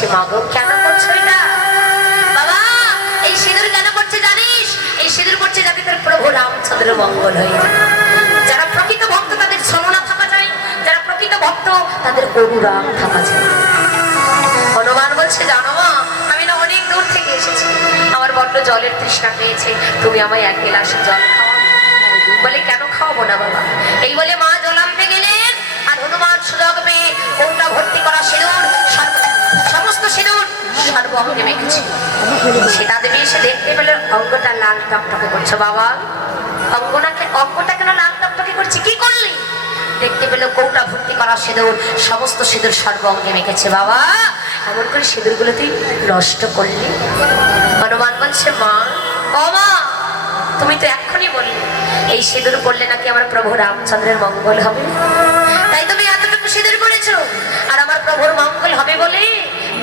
বলছে মা গো কেন করছো এটা? বাবা এই সিঁদুর কেন করছে জানিস? এই সিঁদুর করছে যাতে তার প্রভু রামচন্দ্র মঙ্গল হয়ে যায়। যারা প্রকৃত ভক্ত তাদের ছলনা থাকা যায়, যারা প্রকৃত ভক্ত তাদের অনুরাগ থাকা যায়। হনুমান বলছে জানো মা আমি না অনেক দূর থেকে এসেছি, আমার বড্ড জলের তৃষ্ণা পেয়েছে, তুমি আমায় এক গ্লাস জল খাওয়াও। বলে কেন খাওয়াবো না বাবা। এই বলে মা জল আনতে গেলেন, আর হনুমান সুযোগ পেয়ে কৌটা ভর্তি করা সিঁদুর সমস্ত সিঁদুর সর্বঙ্গে মেখেছে। সেটা দেবী এসে দেখতে পেলে অঙ্গটা লাল টকটকে করছে। বাবা অঙ্গটা কেন লাল টকটকে করছে, কি করলি? দেখতে পেল কৌটা ভর্তি করা সিঁদুর সমস্ত সিঁদুর সর্বঙ্গে মেখেছে। বাবা এমন করে সিঁদুরগুলো তুই নষ্ট করলি? হনুমান বলছে মা ও মা তুমি তো এক্ষুনি বললে এই সিঁদুর পড়লে নাকি আমার প্রভু রামচন্দ্রের মঙ্গল হবে, তাই তুমি এতটুকু সিঁদুর পড়েছো। আর আমার প্রভুর মঙ্গল হবে বলে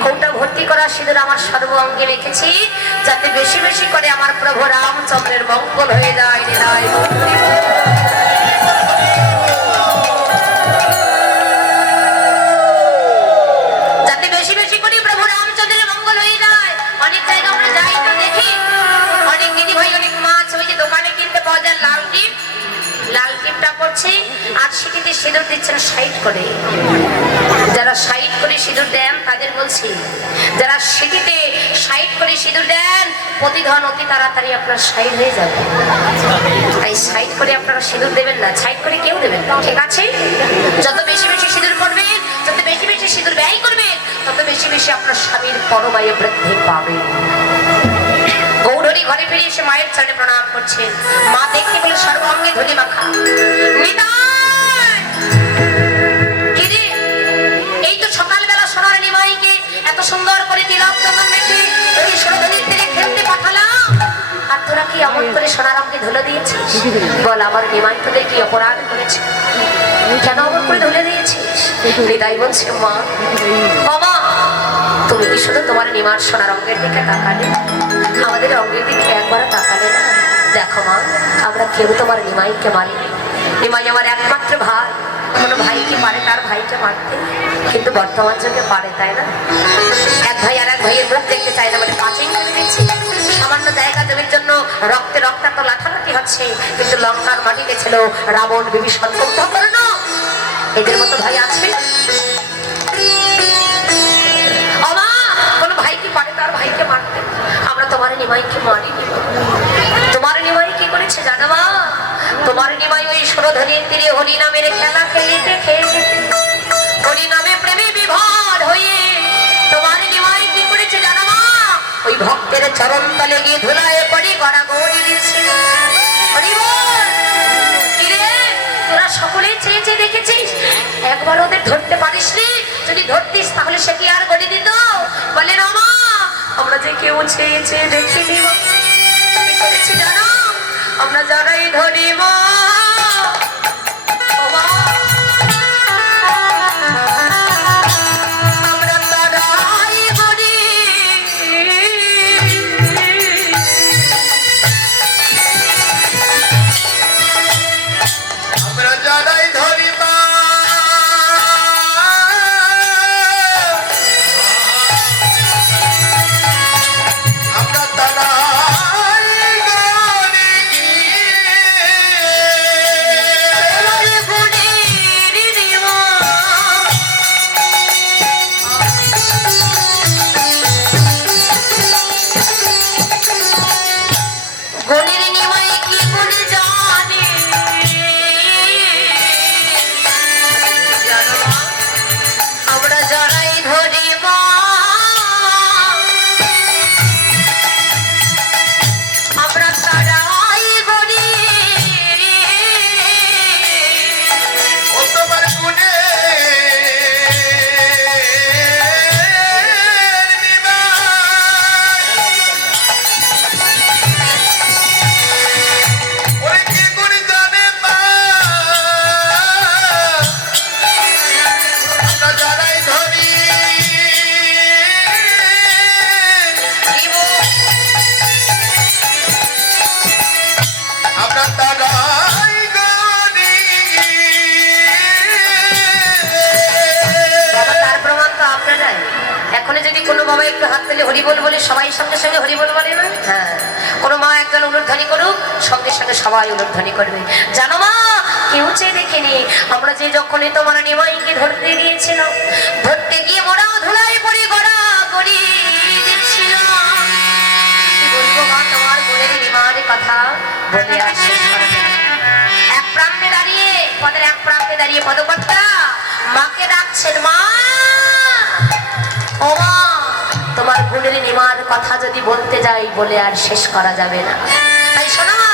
কৌটা ভর্তি করা সিঁদুর আমার সর্ব অঙ্গে রেখেছি, যাতে বেশি বেশি করে আমার প্রভু রামচন্দ্রের মঙ্গল হয়ে যায়। যাতে বেশি বেশি করে প্রভু রামচন্দ্রের মঙ্গল হয়ে যায়। অনেক জায়গা আমরা যাই তো দেখি অনেক দিদি ভাই অনেক মাছ ওই যে দোকানে কিনতে পাওয়া যায় লাল টিপ, লাল টিপটা পড়ছে আর সেটিতে সিঁদুর দিচ্ছেন সাইড করে। যারা সাইড করে সিঁদুর দেন তাদের বলছি, যারা সেটিতে সাইড করে সিঁদুর দেন প্রতিধন অতি তাড়াতাড়ি আপনার সাইড হয়ে যাবে। তাই সাইড করে আপনারা সিঁদুর দেবেন না, সাইড করে কেউ দেবেন না, ঠিক আছে? যত বেশি বেশি সিঁদুর করবেন, যত বেশি বেশি সিঁদুর ব্যয় করবেন, তত বেশি বেশি আপনার স্বামীর পরমায়ে বৃদ্ধি পাবে। গৌরী ঘরে ফিরে এসে মায়ের চরণে প্রণাম করছেন। মা দেখতে পেলে সর্বাঙ্গে ধুলি মাখা। এই তো সকালবেলা সোনার নিমাইকে এত সুন্দর করে তিলক চন্দন মেখে ওই সোনাধনির তীরে খেলতে পাঠালাম, আর তোরা কি এমন করে সোনার অঙ্গে ধুলো দিয়েছিস? বল আমার নিমাই তোদের কি অপরাধ করেছে, কেন এমন করে ধুলে দিয়েছিস? হৃদয় বলছে মা বাবা তুমি কি শুধু তোমার নিমার সোনার অঙ্গের দিকে তাকালে, আমাদের অঙ্গের দিকে একবারও তাকালে না? দেখো মা আমরা কেউ তোমার নিমাইকে মারিনি, নিমাই আমার একমাত্র ভাই, কোনো ভাই কি পারে তার ভাইকে মারতে? কিন্তু বর্তমান যুগে পারে, তাই না? এক ভাই আর এক ভাইয়ের মুখ দেখতে চায় না বলে পাঁচিং করে দিচ্ছে। সামান্য জায়গা জমির জন্য রক্তে রক্তাক্ত লাঠালাঠি হচ্ছে, কিন্তু লঙ্কার মাটিতে ছিল রাবণ বিভীষণ কুম্ভকর্ণ। এদের মতো ভাই আছে? তার ভাইকে মারতে? আমরা তোমার নিমাইকে মারিনি। তোমার নিমাই কি করেছে জানো মা? তোমার নিমাই ওই সুরধনির তীরে হরি নামের খেলা খেলিতে খেলতে হরি নামে প্রেমে বিভোর হয়ে তোমার নিমাই কি করেছে জানো মা? ওই ভক্তের চরণ তলে গিয়ে ধুলায় পড়ে গড়াগড়ি দিচ্ছে। তোরা সকলে চেয়ে চেয়ে দেখেছিস, একবার ওদের ধরতে পারিসনি? যদি ধরতিস তাহলে সে কি আর গড়ি দিত? বলে না মা আমরা যে কেউ চেয়ে চেয়ে দেখিনি, জানো আমরা যারাই ধরি মা এখনো যদি কোনো বাবা একটু হাত পেলে হরিবোল বলে সবাই সঙ্গে সঙ্গে হরিবোল বলে না? হ্যাঁ, কোনো মা একজন উলুধ্বনি করুক, সঙ্গে সঙ্গে সবাই উলুধ্বনি করবে। জানো মা, কেউ চেয়ে দেখিনি, আমরা যে যখনই তোমার নিমাইকে ধরতে গিয়েছিলাম, ধরতে গিয়ে মোরা ধুলাই পড়ে গড়া গড়ি দিচ্ছিলাম। কি বলবো মা, তোমার বোনের নিমার কথা বলে আর শেষ করা যায় না। এক প্রান্তে দাঁড়িয়ে, পদের এক প্রান্তে দাঁড়িয়ে পদকর্তা মাকে ডাকছেন, মা ও মা, তোমার বোনের নিমার কথা যদি বলতে যাই বলে আর শেষ করা যাবে না। তাই শোনো মা,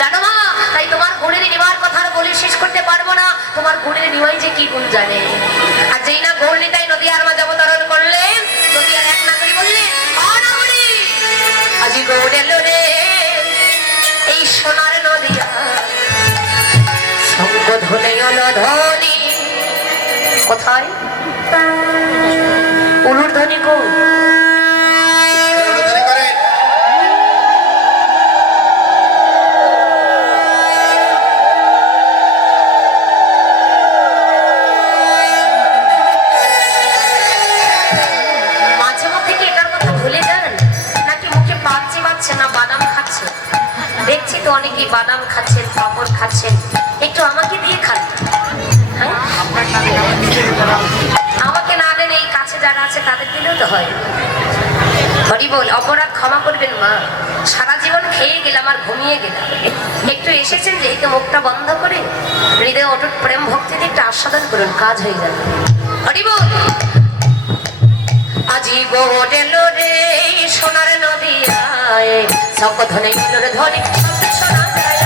জানো মা, তাই তোমার বোনের নিমার কথা আর বলে শেষ করতে পারবো না। তোমার বোনের নিমাই যে কি গুণ জানে। আর যেই না গৌর নিতাই নদীয়ার মাঝে অবতরণ করলেন, নদীয়ার এক নাগরী বললেন, নাগরী আজি গৌর এলো রে এই সোনার নদিয়া, সঙ্গ ধনে ধনী। কোথায় উলুর ধ্বনি কো? মাঝে মধ্যে কি এটার কথা ভুলে যান? নাকি মুখে পাচ্ছি পাচ্ছে না বাদাম খাচ্ছে? দেখছি তো অনেকেই বাদাম খাচ্ছেন, পাপড় খাচ্ছেন, একটু আমাকে দিয়ে খান। হ্যাঁ, আমাকে না দেন, এই কাছে যারা আছে তাদের দিলেও তো হয়। হরি বল, অপরাধ ক্ষমা করবেন মা, সারা জীবন খেয়ে গেলাম আর ঘুমিয়ে গেলাম। একটু এসেছেন যেহেতু মুখটা বন্ধ করে হৃদয় অটুট প্রেম ভক্তিতে একটু আস্বাদন করুন, কাজ হয়ে যাবে। হরি বল, আজি গৌর এলো রে সোনার নদিয়ায়, সঙ্গ ধনে ধনী শোনা যায়।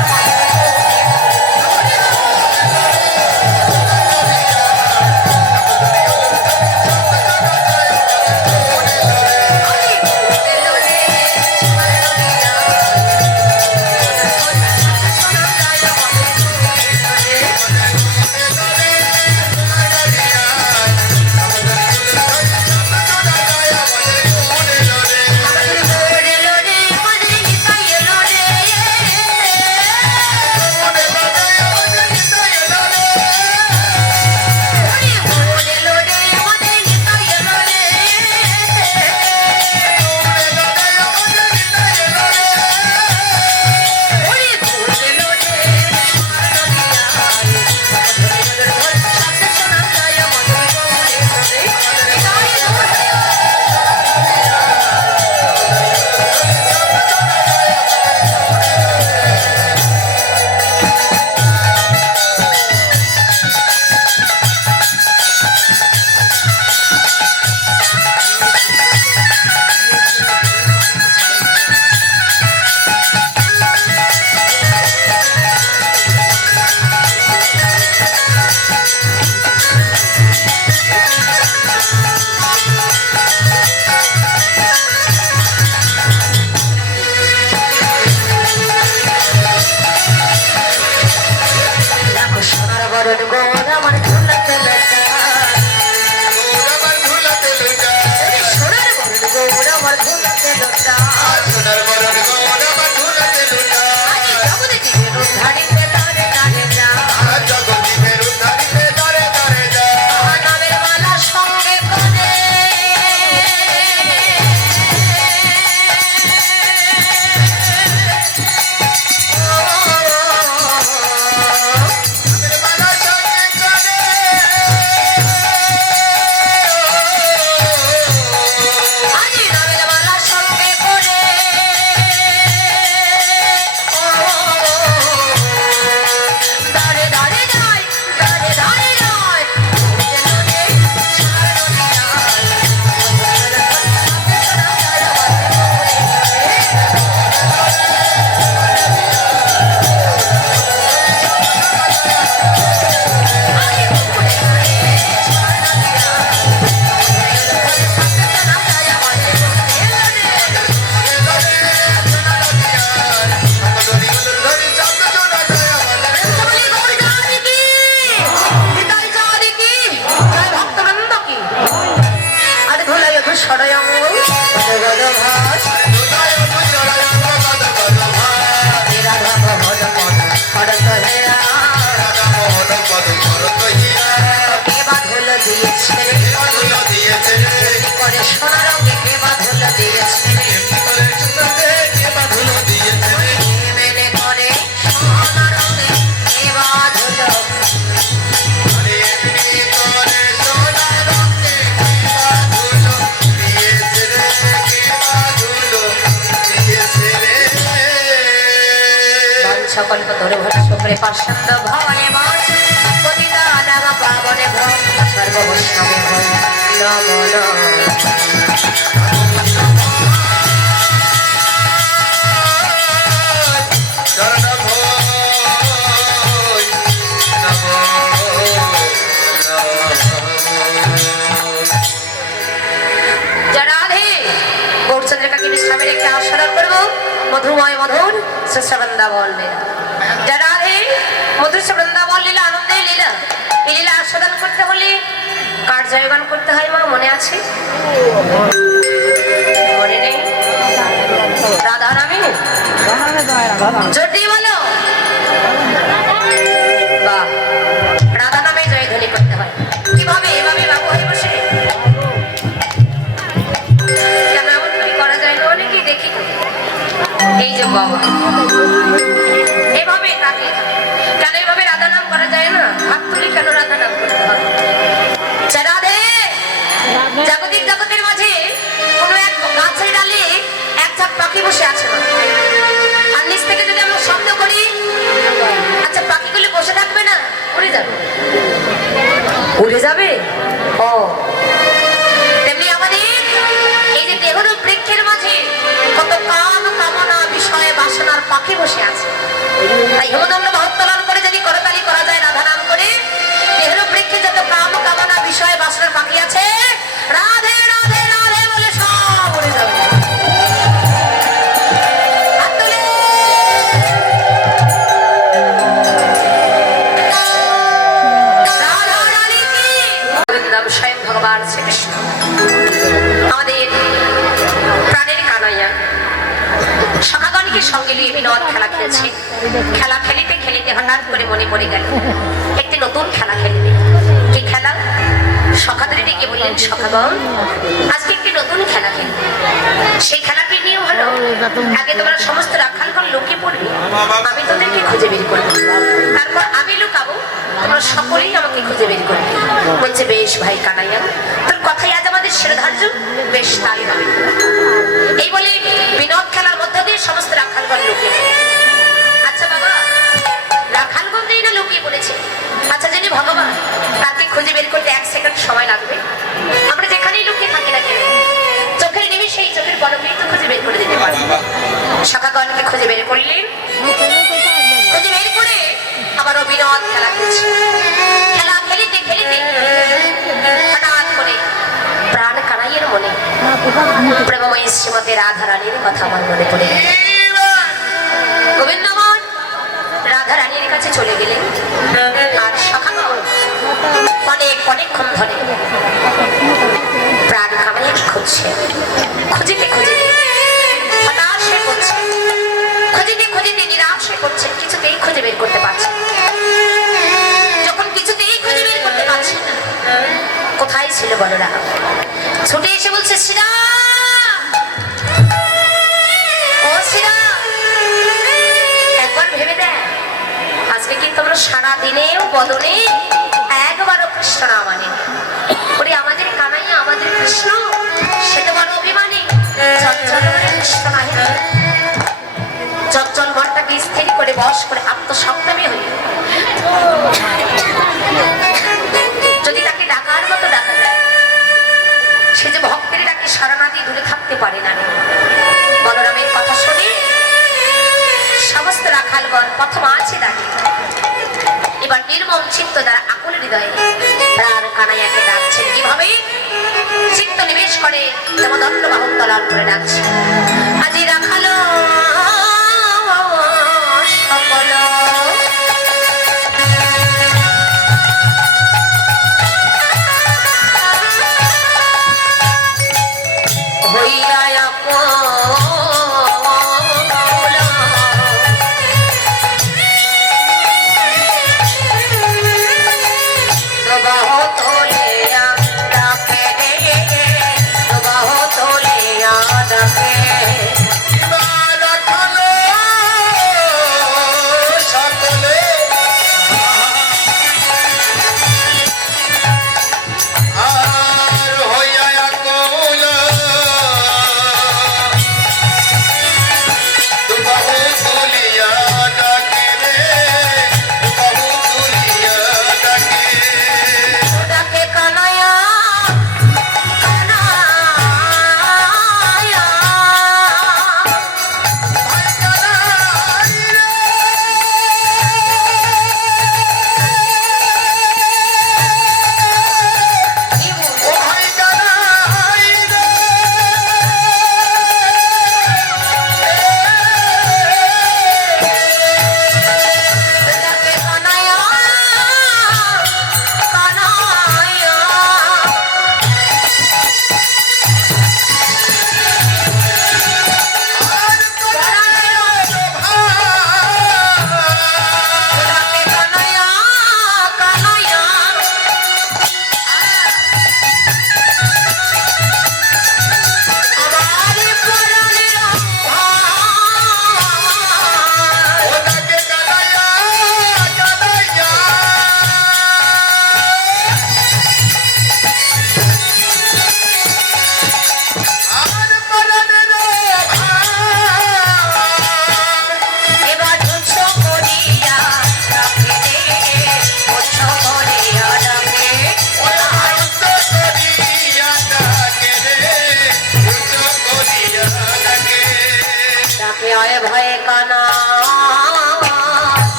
এবার হলো দিয়েছে সকলকে ধরে ভর্ষ করে পার্শ্বন্দ ভবনে বস পতিতা নাগা পাবনে ভ্রম সর্ববৈষ্ণবে ভয় মধুময় মধুর শ্রেষ্ঠ বৃন্দাবন লীলা যারা মধুর বৃন্দাবন লীলা আনন্দের লীলা এই লীলা আস্বাদন করতে হলে কার জয়গান করতে হয় মা মনে আছে মনে নেই রাধা নামে জোরটি বলো বাহ রাধা নামে জয়ধ্বনি করতে হয় কিভাবে এভাবে বাবু হয়ে বসে কেন এমন করে করা যায় না অনেকেই দেখি এই যে বাবা এভাবে তাকে কেন এভাবে রাধা নাম করা যায় না হাত তুলি কেন রাধা নাম করতে হবে রাধে জাগতিক জগতের মাঝে কোনো এক গাছের ডালে এক ঝাঁক পাখি বসে আছে আর নিচ থেকে যদি আমরা শব্দ করি আচ্ছা পাখিগুলি বসে থাকবে না উড়ে যাবে উড়ে যাবে ও তেমনি আমাদের এই যে দেহরূপ বৃক্ষের মাঝে কত কাম কামনা বিষয়ে বাসনার পাখি বসে আছে তাই হেমদণ্ড ভাবতলন করে যদি করতালি করা যায় রাধা নাম করে দেহরূপ বৃক্ষে যত কাম কামনা বিষয়ে বাসনার পাখি আছে রাধে রাধে রাধে বলে সব উড়ে যাবে স্বয়ং ভগবান শ্রীকৃষ্ণ আমাদের প্রাণের কানাইয়া সখাগণকে সঙ্গে নিয়ে বিনোদ খেলা খেলছে খেলা খেলিতে খেলিতে হঠাৎ করে মনে পড়ে গেল একটি নতুন খেলা খেলবে কি খেলা সখাদের ডেকে বললেন সখাগণ আজকে একটি নতুন খেলা খেলবে সেই খেলাটি নিয়েও হলো আগে তোমরা সমস্ত রাখালগণ লুকিয়ে পড়বে আমি তোদেরকে খুঁজে বের করবো তারপর আমি লুকাবো তোমরা সকলেই আমাকে খুঁজে বের করবে বলছে বেশ ভাই কানাইয়া তোর কথাই আজ আমাদের শিরোধার্য বেশ তাই হবে এই বলে বিনোদ খেলার মধ্য দিয়ে সমস্ত রাখালগণ লুকিয়ে আচ্ছা বাবা রাখালগণই না লুকিয়ে পড়েছে আচ্ছা জানি ভগবান তাকে খুঁজে বের করতে 1 সেকেন্ড সময় লাগবে আমরা যেখানেই লুকিয়ে থাকি না কেন চোখের নিমিষেই চোখের পলকেই তো খুঁজে বের করে দিতে পারবো সখাগণকে খুঁজে বের করলেন খুঁজে বের করে আবারও বিনোদ খেলা খেলছে খেলা খেলিতে খেলিতে হঠাৎ করে প্রাণ কানাইয়ের মনে প্রেমময়ী শ্রীমতী রাধা রানীর কথা আমার মনে পড়ে গোবিন্দমন রাধা রানীর কাছে চলে গেলেন আর সখাগণ অনেকক্ষণ ধরে প্রাণ কানাইয়াকে খুঁজছে খুঁজিতে খুঁজিতে হতাশ হয়ে পড়ছে খুঁজিতে খুঁজিতে নিরাশ হয়ে পড়ছে কিছুতেই খুঁজে বের করতে পারছে যখন কিছুতেই খুঁজে বের করতে পারছে না কোথায় ছিল বলরা ছুটে এসে বলছে শ্রীরা ও শ্রীরা একবার ভেবে দেখ আজকে কি তোমরা সারা দিনেও বদনে একবারও কৃষ্ণ নাম আনে ওরে আমাদের কানাইয়া আমাদের কৃষ্ণ সে তো বড় অভিমানী চঞ্চল কৃষ্ণ নাহি চঞ্চল মনটাকে স্থির করে বশ করে আত্মসংযমী হই যদি তাকে ডাকার মতো ডাকা যায় সে যে ভক্তের ডাকে সারা না দিয়ে দূরে থাকতে পারে না বলরামের কথা শুনে সমস্ত রাখালগণ প্রথম আছে ডাকে এবার নির্মম চিত্ত দ্বারা আকুল হৃদয়ে প্রাণ কানাইয়াকে ডাকছেন কিভাবে চিত্ত নিবেশ করে যেমন দণ্ড বাহন তলার করে ডাকছে আজি রাখালো সকল তোলে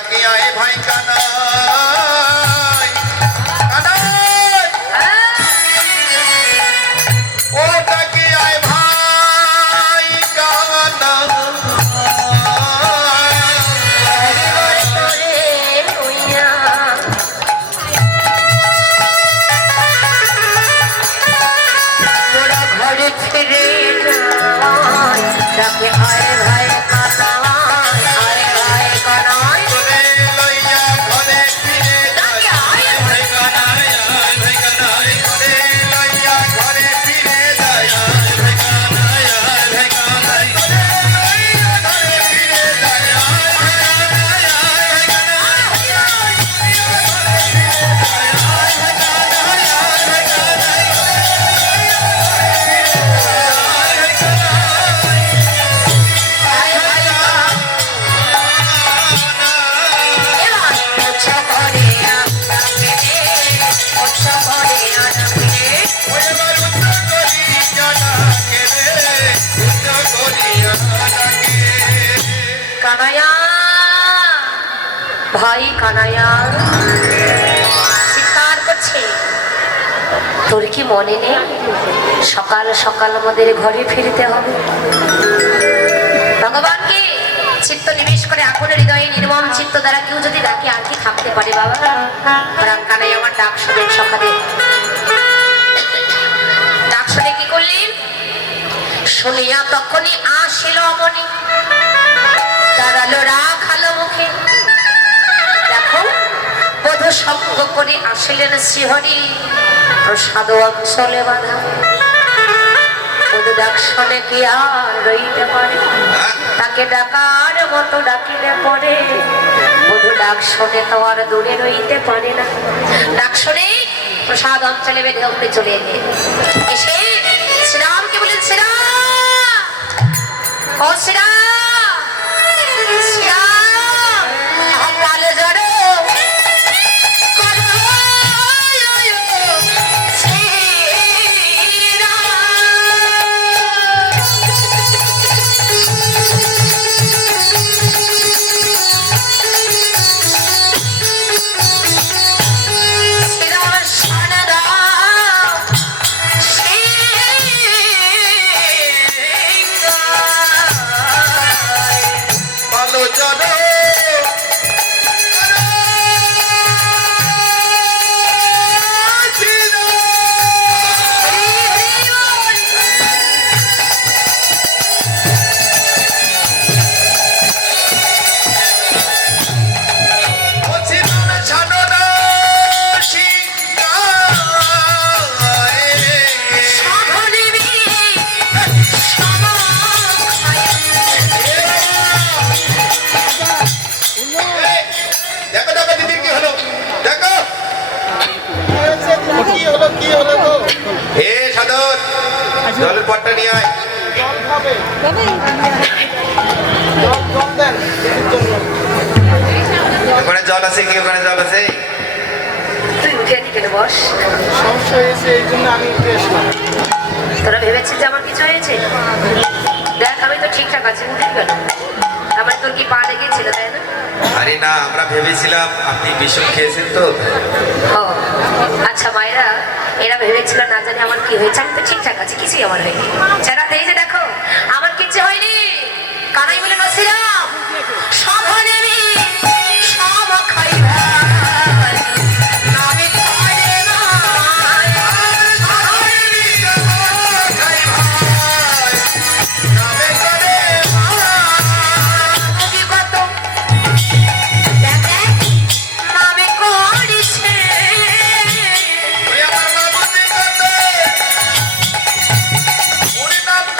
ডাকি আয় ভাই কানাই কানাই ও ডাকি আয় ভাই কানাই ঘরে ফিরে ডাকে আয় ভাই কানাই আয় ভাই কানাই তোরে লইয়া ঘরে ফিরে যাই আয় ভাই কানাই আয় ভাই কানাই তোরে লইয়া ঘরে ফিরে যাই আয় ভাই কানাই আয় ভাই কানাই তোরে লইয়া ঘরে ফিরে যাই আয় ভাই কানাই আয় ভাই কানাইয়া ভাই কানাইয়া চিৎকার করছে তোর কি মনে নেই সকাল সকাল আমাদের ঘরে ফিরতে হবে ভগবানকে চিত্ত নিবেশ করে এখন হৃদয়ে নির্মম চিত্ত দ্বারা কেউ যদি ডাকে আর কি থাকতে পারে বাবা রাম কানাই আমার ডাক শুনেন সকালে ডাক শুনে কি করলেন শুনিয়া তখনই আসিল অমনি দাঁড়ালো রাখালো মুখে দেখো বোধ সঙ্গ করে আসিলেন শ্রীহরি প্রসাদ অঞ্চলে বাধা বোধ ডাক শুনে কি আর রইতে পারে তাকে ডাকার মতো ডাকিলে পরে বোধ ডাক শুনে তো আর দূরে রইতে পারে না ডাক শুনে প্রসাদ অঞ্চলে বেঁধে উঠে চলে এলে এসে শ্রীরামকে বলেন শ্রীরাম ও শ্রীরাম জলের পটটা নিয়ে আয় ওখানে জল আছে কি ওখানে জল আছে তুই উঠে নি কেন বস সমস্যা হয়েছে এই জন্য আমি উঠে আসলাম তোরা ভেবেছিস যে আমার কিছু হয়েছে দেখ আমি তো ঠিকঠাক আছি উঠে গেল আমার তোর কি পা লেগেছিল তাই না আরে না আমরা ভেবেছিলাম আপনি বিষম খেয়েছেন তো ও আচ্ছা মায়েরা এরা ভেবেছিল না জানি আমার কি হয়েছে আমি তো ঠিকঠাক আছি কিছুই আমার হয়নি যারা এই যে দেখো আমার কিছু হয়নি কানাই বলে নছিলাম সব হলে আমি সব খাইবা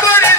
করে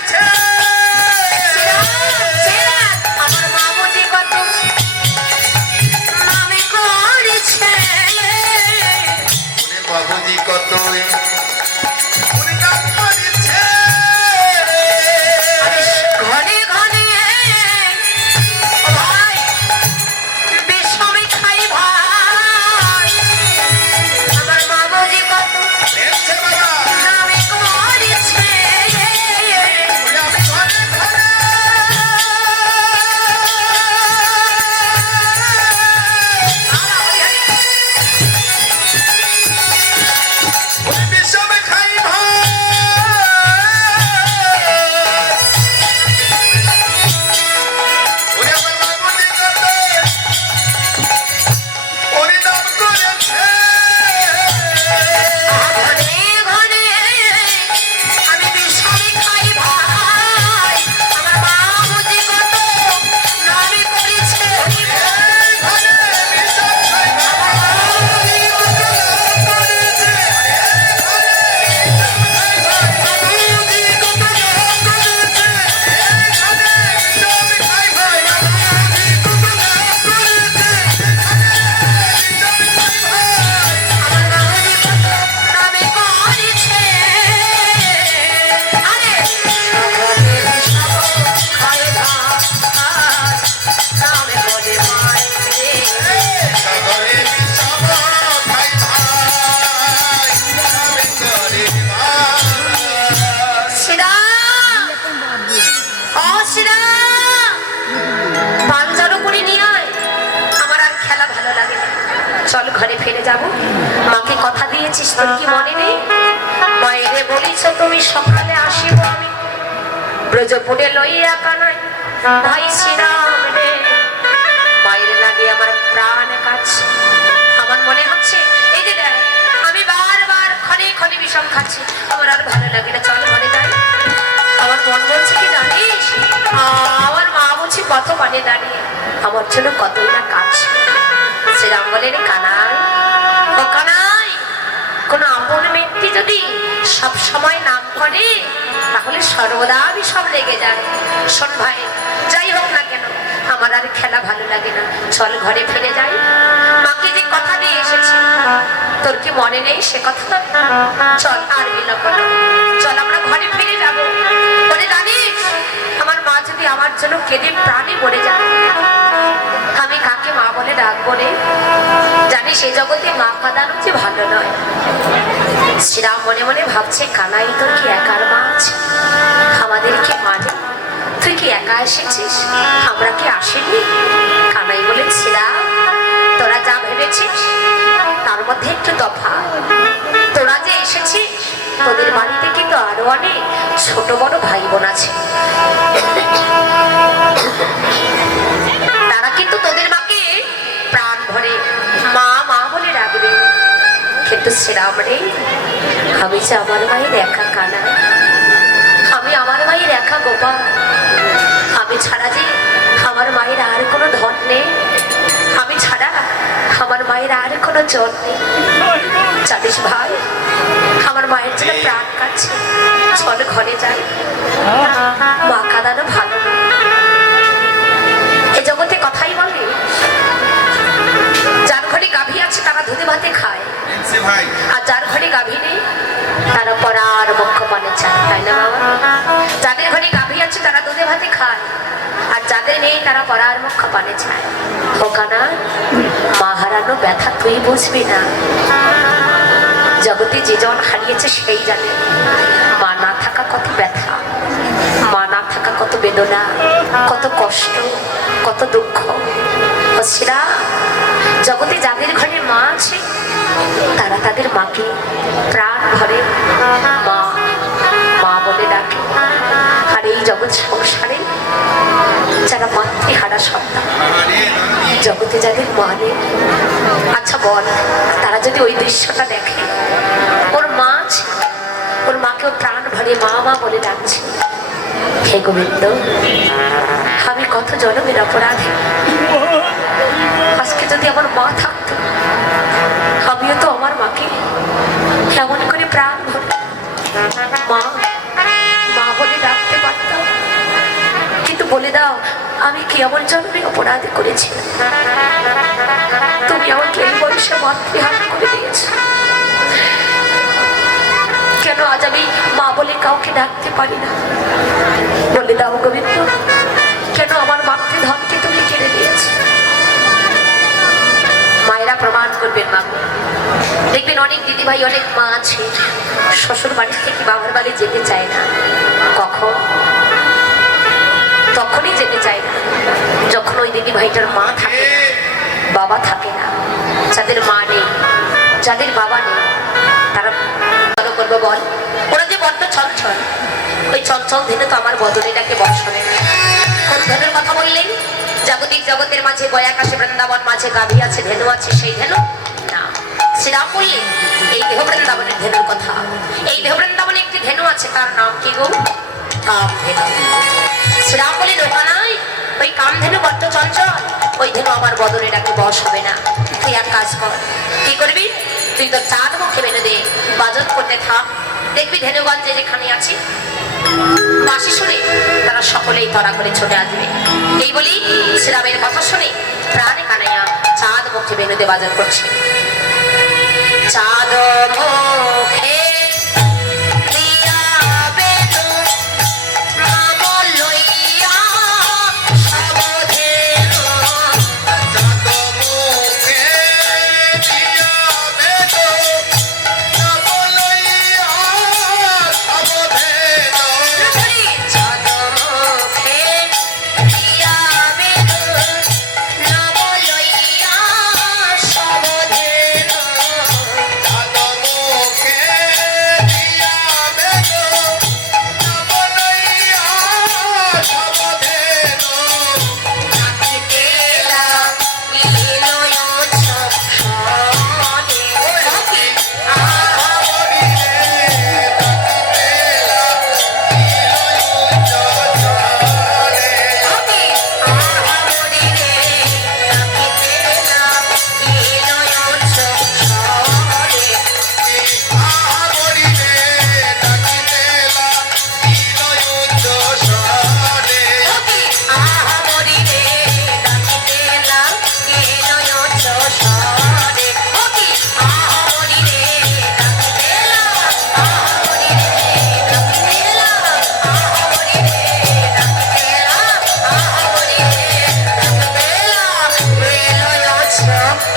ফিরে যাব। মাকে কথা দিয়েছিস, তোর কি মনে নেই? মায়েরে বলিস তুমি সকালে আসিব আমি ব্রজপুরে লইয়া কানাই ভাই শ্রীরাম রে। মায়ের লাগে আমার প্রাণ কাজ। আমার মনে হচ্ছে এই যে দেখ, আমি বারবার ক্ষণে ক্ষণে বিষম খাচ্ছি, আমার আর ভালো লাগে না, চল ঘরে যাই। আমার মন বলছে কি জানিস, আমার মা বলছে কত পানে দাঁড়িয়ে আমার জন্য কতই না কাজ। শ্রীরাম বলেন কানাই, ও কানাই, কোনো আপন ব্যক্তি যদি সব সময় নাম করে তাহলে সর্বদা বিষম লেগে যায়। শোন ভাই, যাই হোক না কেন আমার আর খেলা ভালো লাগে না, চল ঘরে ফিরে যাই। মাকে যে কথা দিয়ে এসেছি তোর কি মনে নেই সে কথা? চল আর বিলম্ব না, চল আমরা ঘরে ফিরে যাব। বলে জানিস, আমার মা যদি আমার জন্য কেঁদে প্রাণে মরে যায়, আমি কাকে মা বলে ডাকবো রে? জানিস এই জগতে মা কাঁদানো যে ভালো নয়। শ্রীরাম মনে মনে ভাবছে কানাই তোর কি একার মা আছে? আমাদেরকে মানে তুই কি একা এসেছিস, আমরা কি আসেনি? কানাই বলে শ্রীরাম, তোরা যা ভেবেছিস তার মধ্যে একটু তফাৎ। তোরা যে এসেছিস তোদের বাড়িতে কিন্তু আরো অনেক ছোট বড় ভাই বোন আছে, তারা কিন্তু তোদের মাকে প্রাণ ভরে মা মা বলে ডাকবে। কিন্তু শ্রীরাম রে, আমি যে আমার মায়ের একা কানা, আমি আমার মায়ের একা গোপাল, আমি ছাড়া যে আমার মায়ের আর কোনো ধন নেই, আমি ছাড়া আমার মায়ের আর কোনো জন নেই। জানিস ভাই, আমার মায়ের জন্য প্রাণ কাটছে, চল ঘরে যাই। মা কাঁদানো ভালো না, এ জগতে কথাই বলে যার ঘরে গাভী আছে তারা দুধে ভাতে খায়, আর যার ঘরে গাভী নেই তারা পরার মুখ্য পানে চায়, তাই না বাবা? যাদের ঘরে গাভী আছে তারা দুধে ভাতে খায়, আর যাদের নেই তারা পরার মুখ্য পানে চায়। হোকানা, মা হারানো ব্যথা তুই বুঝবি না, জগতে যে জন হারিয়েছে সেই জানে মা না থাকা কত ব্যথা, মা না থাকা কত বেদনা, কত কষ্ট, কত দুঃখ। সেরা জগতে যাদের ঘরে মা আছে তারা তাদের মাকে প্রাণ ভরে মা মা বলে ডাকে। আর এই জগৎ সংসারে যারা মাতৃহারা সন্তান, জগতে যাদের মা নেই, আচ্ছা বল তারা যদি ওই দৃশ্যটা দেখে, ওর মা আছে, ওর মাকে ও প্রাণ ভরে মা মা বলে ডাকছে। হে গোবিন্দ, আমি কত জনমের অপরাধী, আজকে যদি আমার মা থাকতো আমিও তো আমার মাকে কেমন করে প্রাণ ভরে মা মা বলে ডাকতে পারতাম। কিন্তু বলে দাও, আমি কি এমন জন্মে অপরাধ করেছি তুমি আমাকে এই বয়সে মাতৃহারা করে দিয়েছ? কেন আজ আমি মা বলে কাউকে ডাকতে পারি না? বলে দাও গোবিন্দ, কেন আমার মাতৃধনকে তুমি কেড়ে দিয়েছ? মায়েরা প্রমাণ করবেন মা। দেখবেন অনেক দিদি ভাই, অনেক মা আছে শ্বশুর বাড়ি থেকে বাবার বাড়ি যেতে চায় না। কখন? তখনই যেতে চায় না যখন ওই দিদি ভাইটার মা থাকে না, বাবা থাকে না। যাদের মা নেই, যাদের বাবা নেই, তারা ভালো করবো বল? ওরা যে বড্ড চঞ্চল, ওই চঞ্চল ধেনু তো আমার বদনীটাকে বর্ষণে। কোন ধেনুর কথা বললেন? জাগতিক জগতের মাঝে বয়াকাশে বৃন্দাবন মাঝে গাভী আছে, ধেনু আছে, সেই ধেনু না। শ্রীরাম বললেন এই দেহ বৃন্দাবনের ধেনুর কথা। এই দেহ বৃন্দাবনে একটি ধেনু আছে, তার নাম কি গো? কামধেনু। শ্রীরাম বলে দোকা নাই, ওই কামধেনু বড্ড চঞ্চল, ওই ধেনু আমার বদনীটাকে বশ হবে না। তুই এক কাজ কর, কি করবি? তুই তোর চাঁদ মুখে বেঁধে দে, বাজন করতে থাক, দেখবি ধেনুগঞ্জে যেখানে আছি বাঁশি শুনে তারা সকলেই তড়া করে ছুটে আসবে। এই বলি শ্রীরামের কথা শুনে প্রাণে কানাইয়া চাঁদ মুখে বেনুদে বাজার করছে। চাঁদ মুখে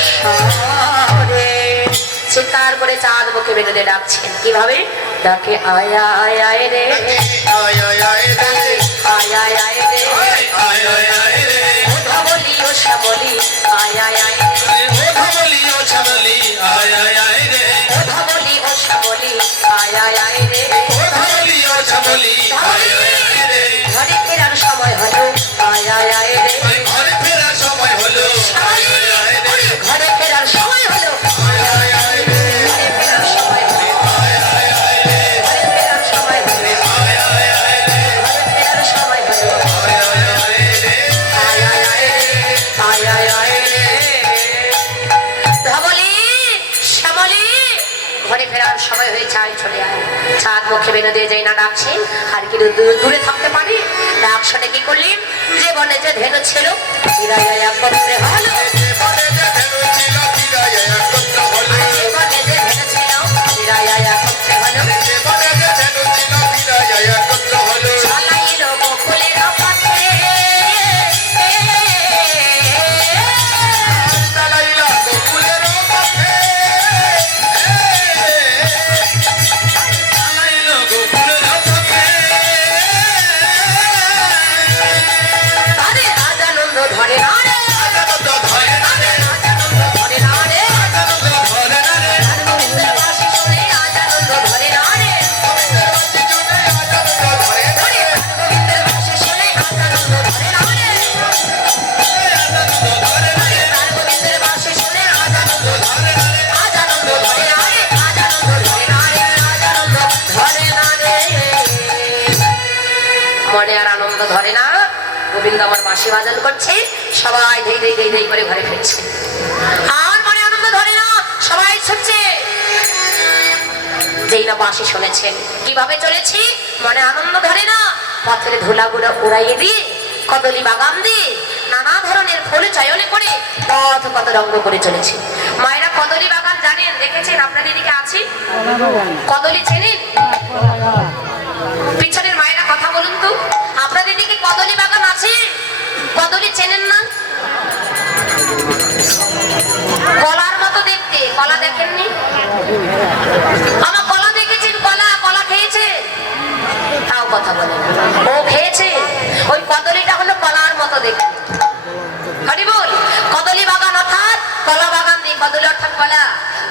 স্বরে চিৎকার করে চাঁদ মুখে বেরোতে ডাকছেন কিভাবে ডাকে আয় আয় আয় রে আয় আয় আয় রে আয় আয় আয় রে আয় আয় আয় রে ও ধবলি ও শ্যামলি আয় আয় আয় রে ও ধবলি ও ছাগলি আয় আয় আয় রে ও ধবলি ও শ্যামলি আয় আয় আয় রে ও ধবলি ও ছাগলি আয় আয় আয় রে ঘরে ফেরার সময় হলো আয় আয় আয় রে ঘরে ফেরার সময় হলো আয় আয় আয় রে ঘরে ফেরার সময় হলো আয় আয় আয় রে ঘরে ফেরার সময় হলো আয় আয় আয় রে ঘরে ফেরার সময় হলো আয় আয় আয় রে ঘরে ফেরার সময় হলো আয় আয় আয় রে আয় আয় আয় রে আয় আয় আয় রে ধবলি শ্যামলি ঘরে ফেরার সময় হয়েছে আয় চলে আয় চাঁদ মুখে বেনো দিয়ে যাই না ডাকছেন আর কি দূরে থাকতে পারি ডাক শুনে কি করলেন যে বনে যে ধেনু ছিল হীরায় একত্রে হলো যে বনে যে ধেনু ছিল বিদায় একত্র হলো যে বনে যে ধেনু ছিল হীরায় একত্রে হলো যে বনে যে ধেনু ছিল বিদায় একত্র হলো চালাইলো বকুলের পথে চালাইলা বকুলের পথে চালাইলো বকুলের পথে আরে রাজানন্দ ধরে না রে আনন্দ ধরে না রে রাজানন্দ ধরে না রে আনন্দ ধরে না রে গোবিন্দের বাসি শুনে রাজানন্দ ধরে না রে বাঁচি চলে আনন্দ ধরে না রে গোবিন্দের বাসি শুনে রাজানন্দ ধরে না রে আনন্দ ধরে না রে তার গোবিন্দের বাসি শুনে রাজানন্দ ধরে না রে রাজানন্দ ধরে না রে রাজানন্দ ধরে না রে রাজানন্দ ধরে না রে মনে আর আনন্দ ধরে না গোবিন্দ আমার বাঁশি বাজান করছে সবাই ধেই ধেই ধেই ধেই করে ঘরে ফিরছে আর মনে আনন্দ ধরে না সবাই ছুটছে যেই না বাঁশি শুনেছেন কিভাবে চলেছি মনে আনন্দ ধরে না পথের ধুলাগুলো উড়াইয়ে দিয়ে কদলি বাগান দিয়ে নানা ধরনের ফুল চয়নে করে পথ কত রঙ্গ করে চলেছে মায়েরা কদলি বাগান জানেন দেখেছেন আপনাদের এদিকে আছে কদলি চেনেন পিছনের মায়েরা কথা বলুন তো আপনাদের দিকে কদলি বাগান আছে কদলি চেনেন না কলার মতো দেখতে কলা দেখেননি আমার কলা দেখেছেন কলা কলা খেয়েছে তাও কথা বলে না। ও খেয়েছে ওই কদলিটা হলো কলার মতো দেখতে হরি বল কদলি বাগান অর্থাৎ কলা বাগান দিয়ে কদলি অর্থাৎ কলা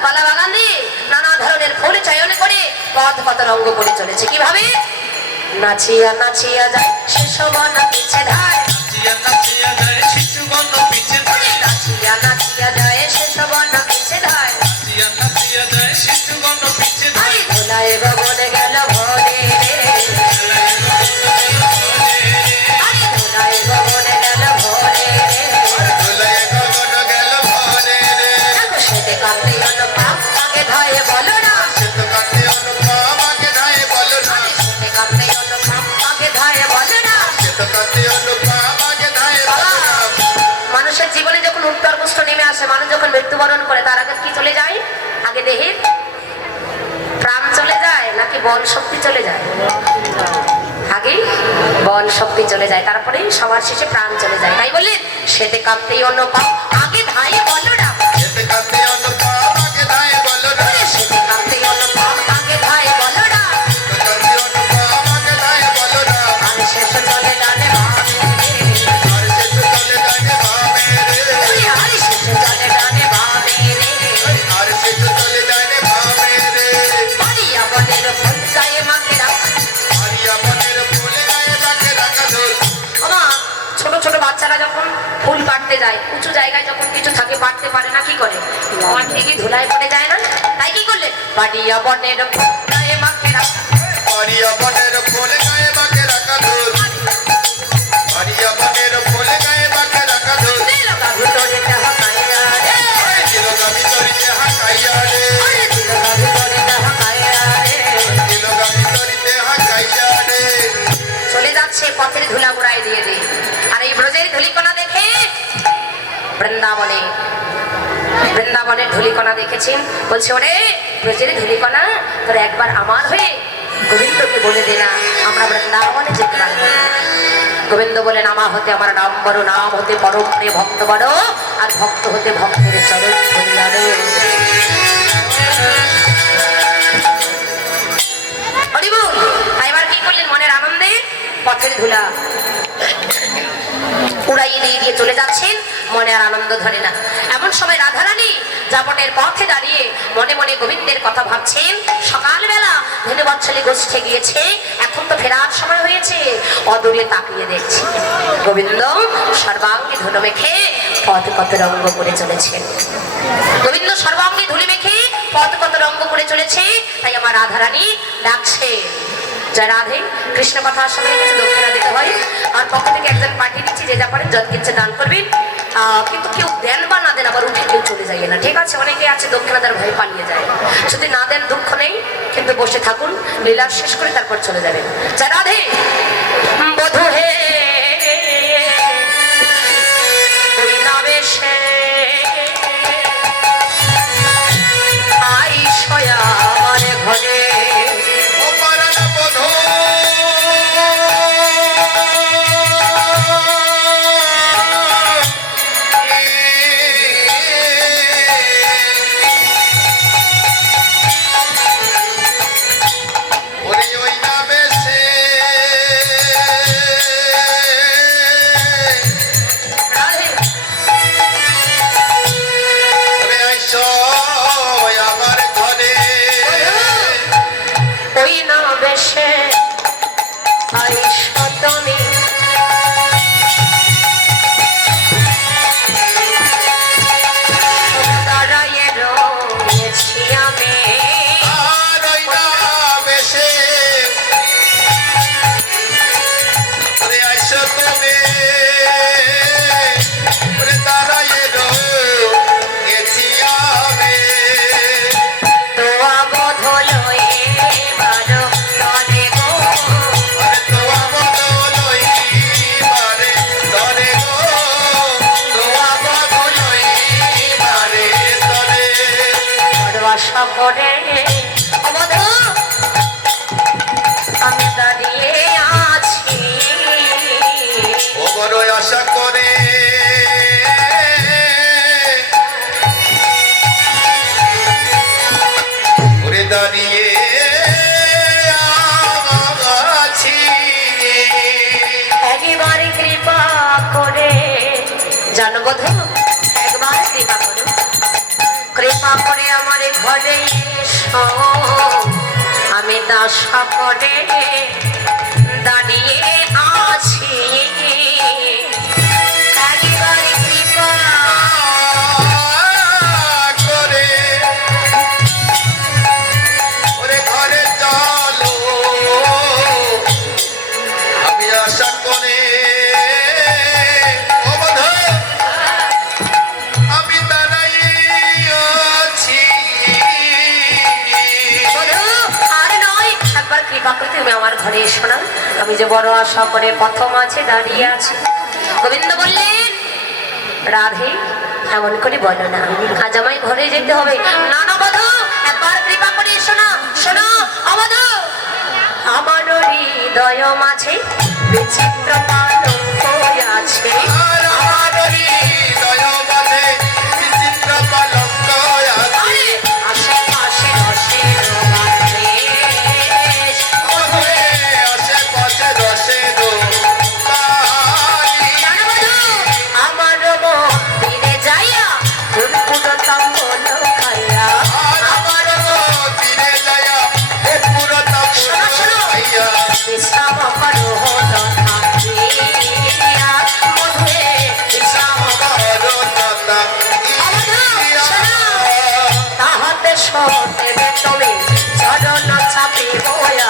কলা বাগান দিয়ে নানা ধরনের ফুল চয়ন করে পথ কত রঙ্গ করে চলেছে কিভাবে নাচিয়া নাচিয়া যায় শিশবন পিছে ধায় নাচিয়া নাচিয়া যায় শিশুগণ পিছে ধায় নাচিয়া নাচিয়া যায় শিশবন পিছে ধায় নাচিয়া নাচিয়া যায় শিশুগণ পিছে ধায় আরে ধুলায় গগনে গেল ভরে আরে ধুলায় গগনে গেল ভরে ধুলায় গগন গেল ভরে রে সেতে কাঁদতে অনুপাপ আগে ধয়ে বলো না শত কাতে অনুপম আগে ধায় বলো না সেতে কাঁদতে অনুপাপ আগে ধয়ে বলো না শত কাতে অনুপম আগে ধায় বলো না মানুষের জীবনে যখন উত্তর কষ্ট নেমে আসে মানুষ যখন মৃত্যুবরণ করে তার আগে কি চলে যায় আগে দেহের প্রাণ চলে যায় নাকি বল শক্তি চলে যায় আগে বল শক্তি চলে যায় তারপরে সবার শেষে প্রাণ চলে যায় তাই বললেন সেতে কাঁদতেই অন্য পাও আগে ধাই বলো না শত কাতে অনুপম আগে ধায় বলো না সেতে কাঁদতেই অন্য পাও আগে ধাই বলো না শত কাতে অনুপম আগে ধায় বলো না আর শেষ চলে জানে ভাবে আর শেষ চলে যায় ভাবে রে আর শেষ চলে জানে ভাবে রে আর শেষ চলে যায় ভাবে রে পারিয়া বনের ফুল গায়ে মাকে রাখ আরিয়া মনের ফুল গায়ে বাকে রাখা ধুল ওমা ছোট ছোট বাচ্চারা যখন ফুল পাড়তে যায় উঁচু জায়গায় যখন কিছু থাকে পাড়তে পারে না কি করে আমার থেকে ধুলায় পড়ে যায় না তাই কি করলে পারিয়া বনের ফুল গায়ে মাকে রাখ আরিয়া মনের ফুল গায়ে বাকে রাখা ধুল আরিয়া মনের ফুল গায়ে বাকে রাখা ধুল দিলকা ভিতরে যাহা কাইয়া রে দিলগা ভিতরিতে হাকাইয়া রে ওরে দিলকা ভিতরে যাহা কাইয়া রে দিলগা ভিতরিতে হাকাইয়া রে চলে যাচ্ছে পথের ধুলা গুড়াই দিয়ে দে আর এই ব্রজের ধুলিকণা দেখে বৃন্দাবনের ধুলিকণা দেখেছেন বলছে ওরে ব্রজের ধুলিকণা তোর একবার আমার হয়ে গোবিন্দকে বলে দে না আমরা বৃন্দাবনে যেতে পারবো গোবিন্দ বলেন আমার হতে আমার নাম বড় নাম হতে পরম প্রিয় ভক্ত বড় আর ভক্ত হতে ভক্তের চরণ ধরিয়ারো। হরি বল। এবার কি করলেন? মনের আনন্দে পথের ধুলা উড়াইয়ে দিয়ে দিয়ে চলে যাচ্ছেন, মনে আর আনন্দ ধরে না। এমন সময় রাধারানী যাপনের পথে দাঁড়িয়ে মনে মনে গোবিন্দের কথা ভাবছেন। সকালবেলা ধনুবৎসলী গোষ্ঠে গিয়েছে, এখন তো ফেরার সময় হয়েছে। অদূরে তাকিয়ে দেখছি গোবিন্দ সর্বাঙ্গে ধুলো মেখে পথ কত রঙ্গ করে চলেছে। গোবিন্দ সর্বাঙ্গে ধুলি মেখে পথ কত রঙ্গ করে চলেছে। তাই আমার রাধারানী ডাকছে, যা রাধে কৃষ্ণ কথা সময় কিছু দক্ষিণা দিতে হয়। আর পক্ষ থেকে একজন পাঠিয়ে দিচ্ছি, যে যা পারেন যত কিচ্ছে দান করবেন। কিন্তু কেউ দেন বা না দেন আবার উঠে কেউ চলে যায় না, ঠিক আছে? অনেকে আছে দক্ষিণাদার ভয়ে পালিয়ে যায়। যদি না দেন দুঃখ নেই, কিন্তু বসে থাকুন, লীলা শেষ করে তারপর চলে যাবেন। যা রাধে বধূ হে ওই নাবেশে আই সয়া আমার ঘরে। ও পরাণ বধূ ওরে ওই নাবেশে রাধে ওরে আইসো আমার ঘরে। ওই না বেশে আই সতমী দাঁড়াইয়ে রয়েছি আমি। আর ওই নাবেশে ওরে আইসো তুমি ওরে দাঁড়াইয়ে গেছি আমি। তোয়া বধল এবার তরে গো আরে তোয়া বদলই বারে তরে গো, তোয়া বদলই বারে তরে। বড় আশা করে অবধ আমি দাঁড়িয়ে আছি। ও বড় আশা করে ওরে দাঁড়িয়ে আছি। একবার কৃপা করে জানো বধু, একবার কৃপা করো, কৃপা করে আমার ঘরে এসো। আমি আশা করে দাঁড়িয়ে আছি। একবার কৃপা করে ওরে ঘরে চলো, আমি আশা করে ও বন্ধু আমি দাঁড়াই আছি। বধু, আর নয়, একবার কৃপা করে তুমি আমার ঘরে এসো না। আমি যে বড় আশা করে প্রথম আছে দাঁড়িয়ে আছি। গোবিন্দ বললেন, রাধে এমন করে বলো না, আজ আমায় ঘরে যেতে হবে। না না বধু, একবার কৃপা করে এসো না। শোনো অবধু, আমার হৃদয় মাঝে বিচিত্র পালঙ্ক আছে। আর আমার হৃদয় মাঝে বিচিত্র পালঙ্ক আছে। আরে আশেপাশে রসের বাতাস। ওরে আশেপাশে রসের বাড়ি। জানো বধু, আমার মন্দিরে যাইয়া ফুরফুরতাম বলো খাইয়া। আর আমার তীরে যায়া এ পুরোটা শোনো, শোনো। ভাইয়া বিশ্রাম করো থাকিয়া, মধুরে বিশ্রাম করো দাদা ইয়া। তাহাতে সতেবে তুমি চরণ চাপিব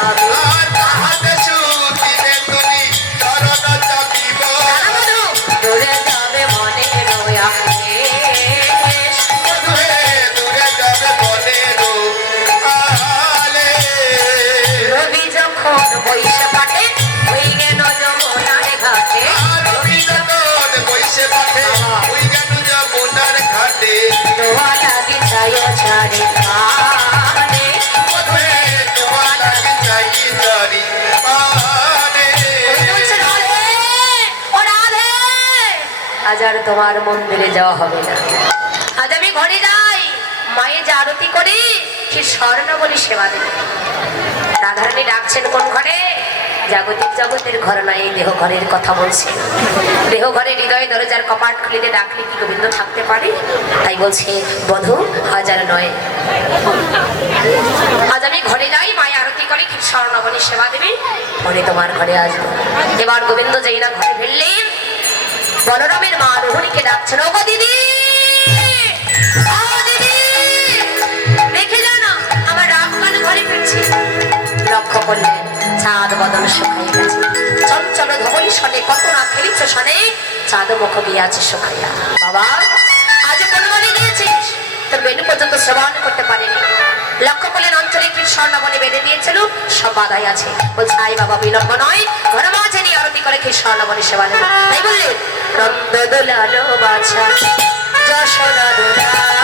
আমি। আর তাহাতে সুদিনে তুমি চরণ চাপিব। জানো বধু, দূরে যাবে মনে রয়া দূরে দূরে যাবে বনেরও আলে। রবি যখন বৈশে কাটে হয়ে গেল যমুনার ঘাটে। আর রবি যখন বইসে পাঠে ওই গেল যমুনার ঘাটে। দোয়া লাগি চায় ছাড়ে কানে। ওরে তোমার লাগে চাই জারি পানে। বলছে রাধে, ও রাধে, আজ আর আর তোমার মন্দিরে যাওয়া হবে না। আজ আমি ঘরে যাই, মায়ের যে আরতি করি সে স্বর্ণ বলি সেবা দেবে। রাধারানী ডাকছেন কোন ঘরে? জাগতিক জগতের ঘর নয়, এই দেহ ঘরের কথা বলছে। দেহ ঘরে হৃদয় দরজার কপাট খুলিতে ডাকলে কি গোবিন্দ থাকতে পারে? তাই বলছে বধূ হাজার নয়। আজ আমি ঘরে যাই, মায়ের আরতি করে কি স্বর্ণবনী সেবা দেবে, পরে তোমার ঘরে আসবো। এবার গোবিন্দ যেই না ঘরে ফিরলেন, বলরামের মা রোহিণীকে ডাকছেন, ও গো দিদি, ও দিদি, দেখে যাও না আমার রামকান ঘরে ফিরছে। লক্ষ্য করলেন চাঁদ বদন শুকাই গেছে, চঞ্চল ধবলি শনে কত না খেলিছ শনে, চাঁদ মুখ গিয়াছে শুকাইয়া। বাবা আজ কোন বনে গিয়েছিস? তোর বেনু পর্যন্ত শ্রবণ করতে পারেনি। লক্ষ্য করলেন অঞ্চলে কি স্বর্ণবনে বেঁধে দিয়েছিল, সব বাধাই আছে। বলছে আই বাবা বিলম্ব নয়, ঘর মাঝে নিয়ে আরতি করে কি স্বর্ণবনে সেবা দেবে। তাই বললেন নন্দ দোলালো বাছা যশোদা দোলাল,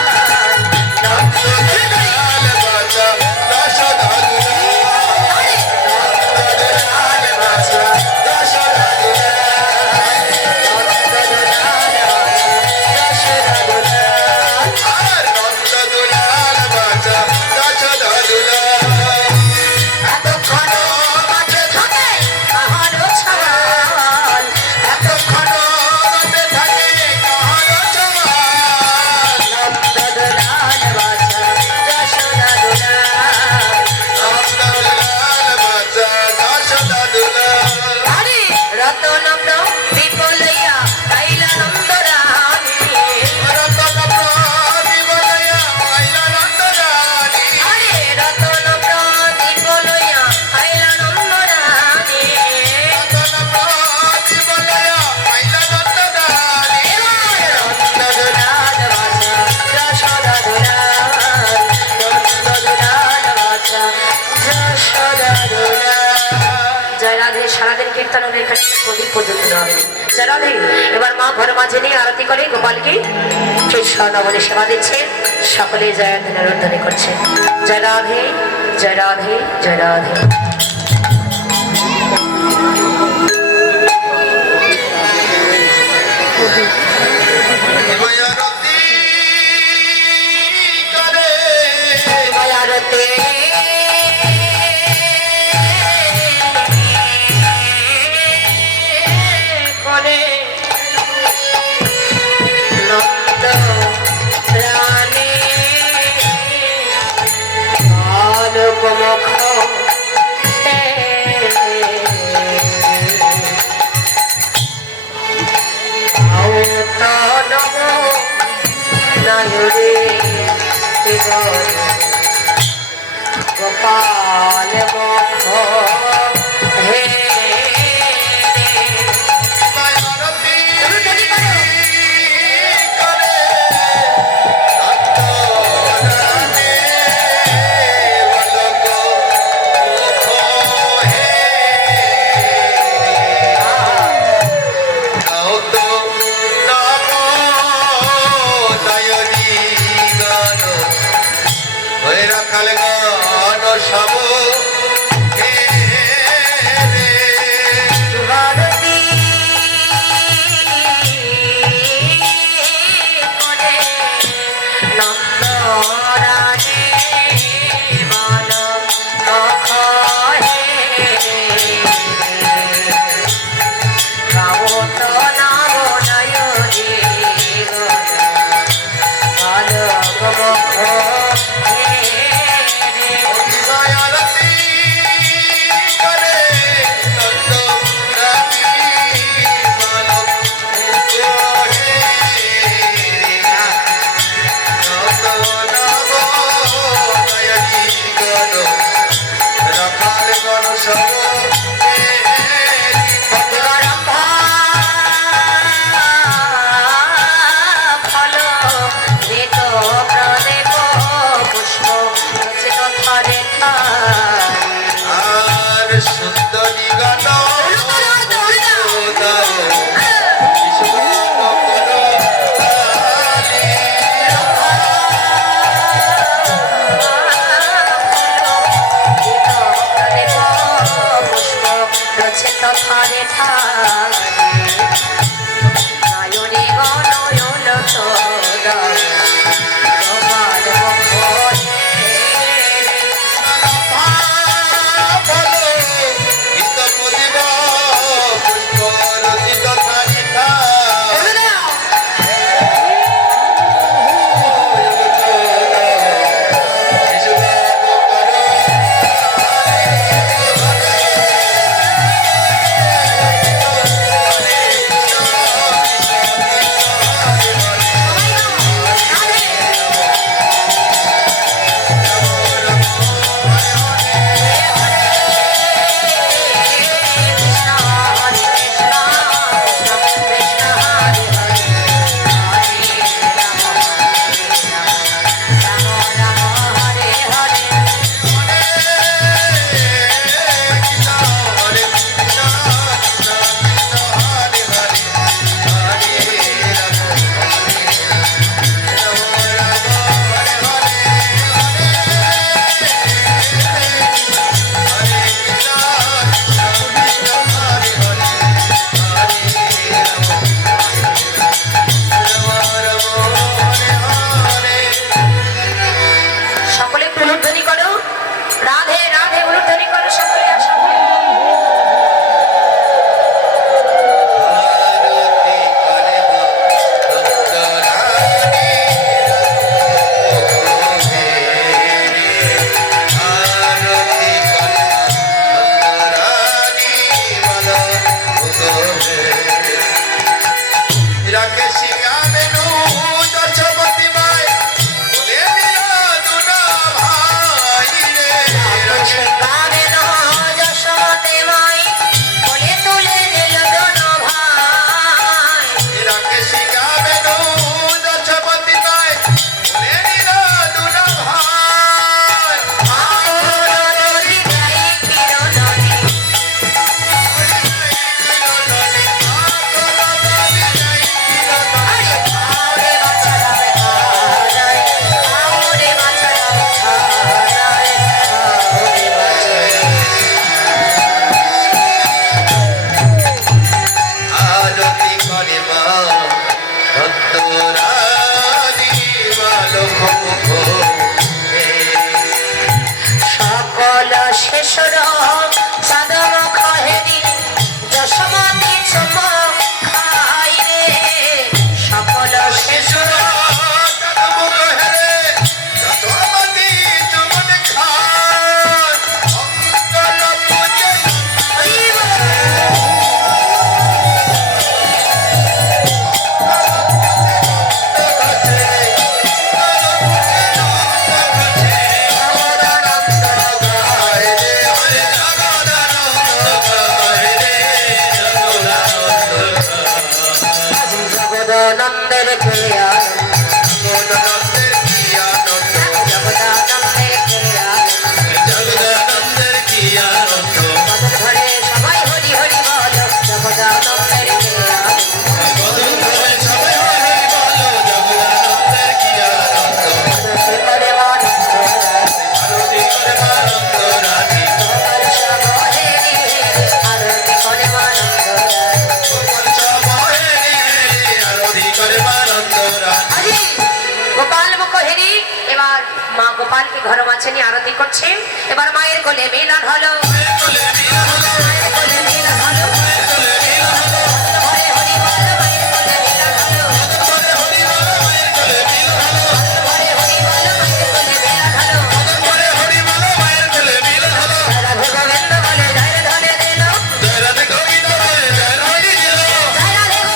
সারাদিন কীর্তন হলে এখানে প্রদীপ পর্যন্ত দেওয়া হবে। জয় রাধে। এবার মা ঘর মাঝে নিয়ে আরতি করে গোপালকে সেই স্বর্ণবনে সেবা দিচ্ছে, সকলে জয়াধনের উদ্ধরী করছে। জয় রাধে, জয় রাধে, জয় রাধে। গোপাল হে Hey, জগদানন্দের কি আনন্দ জগদানন্দের কি আনন্দ সবাই হরি হরি বল জগদানন্দের বদন ধরে সবাই হরি বলো জগদানন্দের কি আনন্দ আরতি করে মানন্দ রানী গোপাল সবাই আরতি করে মানন্দ রানী গোপাল মুখহেরি এবার মা গোপালকে ঘর মাছে নিয়ে আরতি করছে এবার মায়ের কোলে মিলন হলো কোলে মিলন হলো মায়ের কোলে মিলন হলো কোলে মিলন হলো হরে হরি বল মায়ের কোলে মিলন হলো হরে হরি বলো মায়ের কোলে মিলন হলো হরে হরি বল মায়ের কোলে মিলন হলো হরে হরি বলো মায়ের কোলে মিলন হলো রাধে গোবিন্দ বলে জয় ধনে দিল জয় রাধে গোবিন্দ বলে জয় রাধে দিল জয় রাধে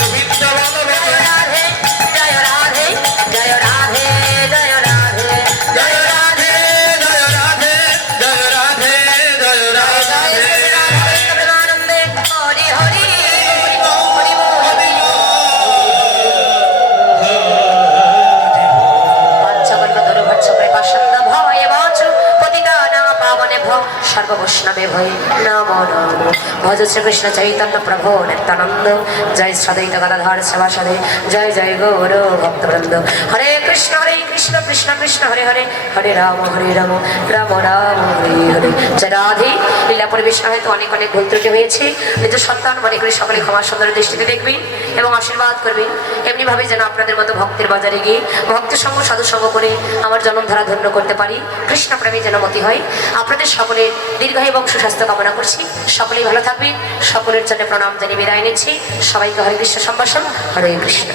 গোবিন্দ বলে জয় ধনে দিল রাধে জয় রাধে জয় রাধে জয় রাধে জয় রাধে প্রেমানন্দে হরি হরি হরি সর্ববৈষ্ণবে ভয় নম নম ভজ শ্রীকৃষ্ণ চৈতন্য প্রভু নিত্যানন্দ জয় সদৈত গদাধর সেবাসদে জয় জয় গৌর ভক্তবৃন্দ হরে কৃষ্ণ কৃষ্ণ কৃষ্ণ হরে হরে হরে রাম রাম রাম হরে হরে জয় রাধে লীলা পরিবেশনা হয়তো অনেক অনেক ভুল ত্রুটি হয়েছে নিজ সন্তান মনে করে সকলে ক্ষমা সুন্দর দৃষ্টিতে দেখবেন এবং আশীর্বাদ করবেন এমনিভাবে যেন আপনাদের মতো ভক্তের বাজারে গিয়ে ভক্তের সঙ্গ সাধুসঙ্গ করে আমার জন্মধারা ধন্য করতে পারি কৃষ্ণ প্রেমী যেন মতি হয় আপনাদের সকলের দীর্ঘায়ু এবং সুস্বাস্থ্য কামনা করছি সকলেই ভালো থাকবেন সকলের জন্য প্রণাম জানিয়ে বিদায় নিচ্ছি সবাইকে হরে কৃষ্ণ সম্ভাষণ হরে কৃষ্ণ